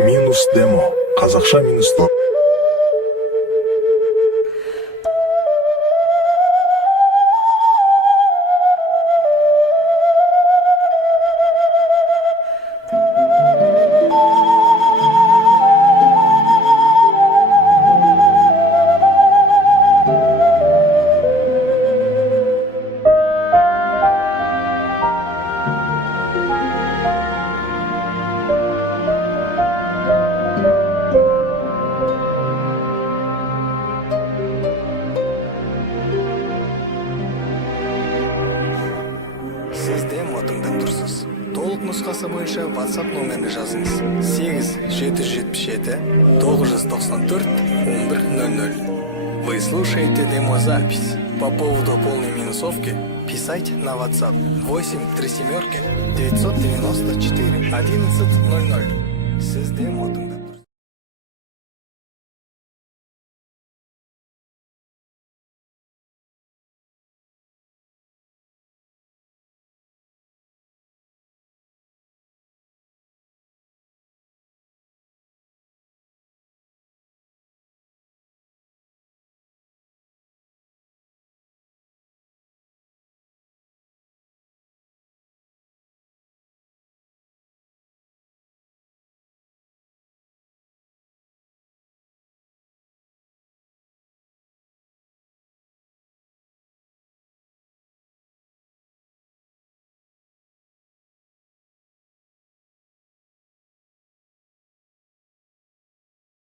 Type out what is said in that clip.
минус демо қазақша минус Сіз демо тыңдап тұрсыз. Толық нұсқасы бойынша WhatsApp номеріне жазыңыз. 8-777-994-1100. Вы слушаете демозапись. По поводу полной минусовки писайте на WhatsApp 8-3-994-1100. Сіз демо тыңдап